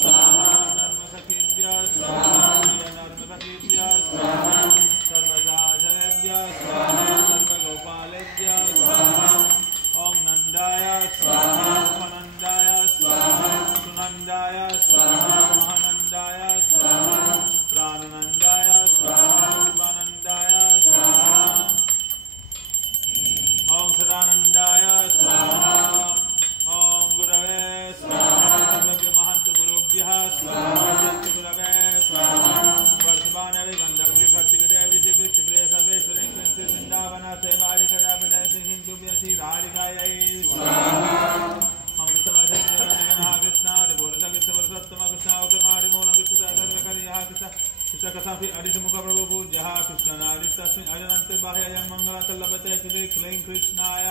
Swami. अरिसमुख प्रभु पूज्यः कृष्णनादिस्तस्मिन् अजनन्ते बाह्यजं मङ्गलात् लभते श्री क्लीं कृष्णाय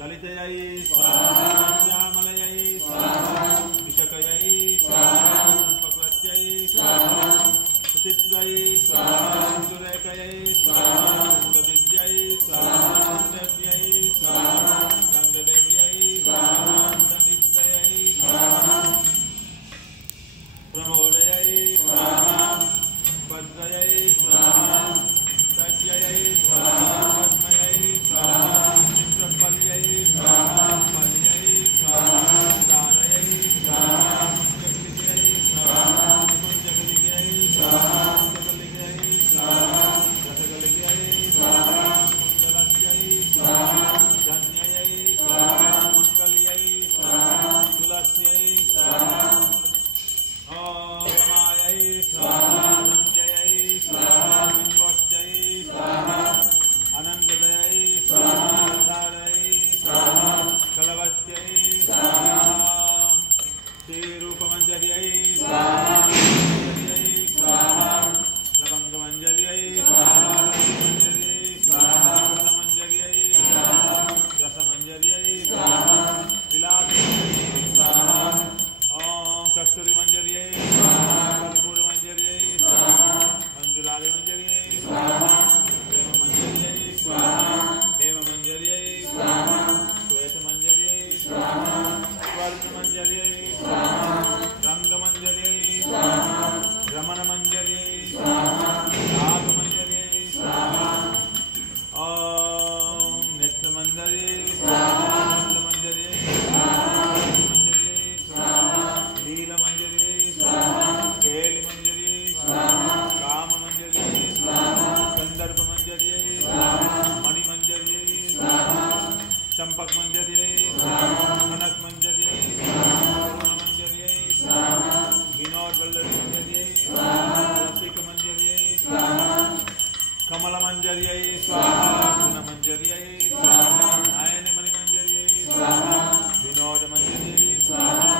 ललितयै स्वाहा श्यामलयै स्वाहा विशकयै स्वाहा चम्पकवत्यै स्वाहा सुचित्रै स्वाहा सुरेखयै स्वाहा मुखविद्यै स्वाहा गद्यै स्वाहा रङ्गदेव्यै स्वाहा धनिष्ठयै स्वाहा प्रमोदयै स्वाहा भद्रयै स्वाहा सत्ययै स्वाहा पद्मयै स्वाहा चित्रपल्यै स्वाहा पल्यै स्वाहा तारयै स्वाहा जगदिकै स्वाहा कुञ्जगदिकै स्वाहा जगदिकै स्वाहा रसगलिकै स्वाहा कुण्डलस्यै स्वाहा धन्यै स्वाहा मङ्गल्यै स्वाहा तुलस्यै स्वाहा रमायै स्वाहा रञ्जयै स्वाहा बिम्बोच्यै स्वाहा अनन्ददयै स्वाहा धारै स्वाहा कलवत्यै स्वाहा श्रीरूपमञ्जर्यै स्वाहा मञ्जर्यै स्वाहा लवङ्गमञ्जर्यै स्वाहा रसमञ्जर्यै स्वाहा फलमञ्जर्यै स्वाहा रसमञ्जर्यै स्वाहा विलासमञ्जर्यै स्वाहा कस्तूरी मंजरिये स्वाहा कर्पूर मंजरिये स्वाहा मंजुलारी मंजरिये स्वाहा प्रेम मंजरिये स्वाहा हेम मंजरिये स्वाहा श्वेत मंजरिये स्वाहा स्वर्ण मंजरिये स्वाहा रंग मंजरिये स्वाहा रमण मंजरिये स्वाहा राग मंजरिये स्वाहा नेत्र मंजरिये स्वाहा नेत्र मंजरिये स्वाहा लील मंजरी स्वाहा केली मंजरी स्वाहा काम मंजरी स्वाहा कंदर्प मंजरी स्वाहा मणि मंजरी स्वाहा चंपक मंजरी स्वाहा कनक मंजरी स्वाहा पूर्ण मंजरी स्वाहा विनोद वल्लरी मंजरी स्वाहा रसिक मंजरी स्वाहा कमल मंजरी स्वाहा गुण मंजरी स्वाहा आयन मणि मंजरी स्वाहा विनोद मंजरी स्वाहा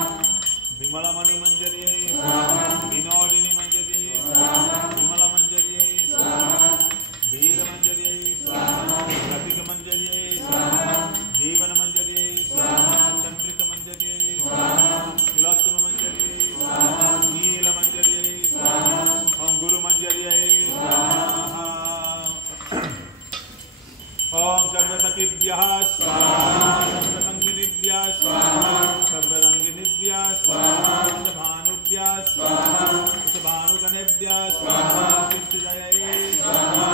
विमला मणि मंजरिये स्वाहा विनोदिनी मंजरिये स्वाहा विमला मंजरिये स्वाहा वीर मंजरिये स्वाहा रसिक मंजरिये स्वाहा जीवन मंजरिये स्वाहा चंद्रिक मंजरिये स्वाहा तिलोत्तम मंजरिये स्वाहा नील मंजरिये स्वाहा ओम गुरु मंजरिये स्वाहा ओम सर्वसखिभ्यः स्वाहा सर्वसंगिनीभ्यः स्वाहा सर्वरंगिनीभ्यः स्वाहा भानुभ्यः स्वाहा भानुगणेभ्यः स्वाहा सिद्धिदयै स्वाहा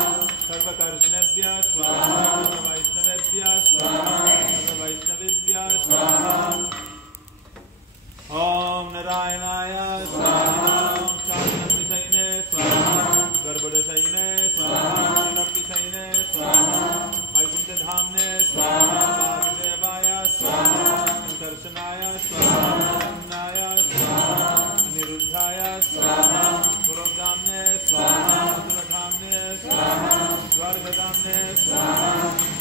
सर्वकर्ष्णेभ्यः स्वाहा सर्ववैष्णवेभ्यः स्वाहा सर्ववैष्णवेभ्यः स्वाहा ओम नारायणाय स्वाहा ओम शांतिशयने स्वाहा गर्भदशयने स्वाहा श्रीरक्तिशयने स्वाहा वैकुंठधाम्ने स्वाहा वासुदेवाय स्वाहा दर्शनाय स्वाहा अन्नाय स्वाहा अनिरुद्धाय स्वाहा पुरोगाम्ने स्वाहा सुरधाम्ने स्वाहा स्वर्गधाम्ने स्वाहा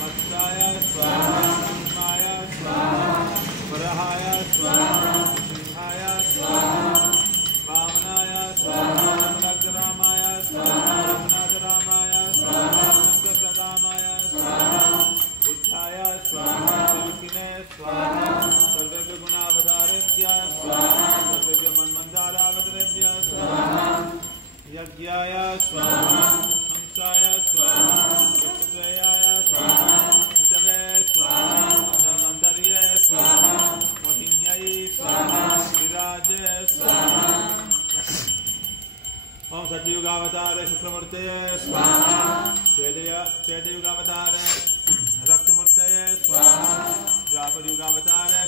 मत्स्याय स्वाहा कृष्णाय स्वाहा वरहाय स्वाहा सिंहाय स्वाहा वामनाय स्वाहा रघुरामाय स्वाहा रघुनाथरामाय स्वाहा शंकररामाय स्वाहा बुद्धाय स्वाहा विष्णुने स्वाहा सर्वेभ्य गुणावतारेभ्यः स्वाहा सर्वेभ्य मन्वन्तरावतारेभ्यः स्वाहा यज्ञाय स्वाहा हंसाय स्वाहा यक्षत्रयाय स्वाहा पितवे स्वाहा धन्वन्तर्ये स्वाहा मोहिन्यै स्वाहा विराजे स्वाहा ओम सत्ययुगावतारे शुक्रमूर्तये स्वाहा श्वेतयुगावतारे रक्तमूर्तये स्वाहा द्वापरयुगावतारे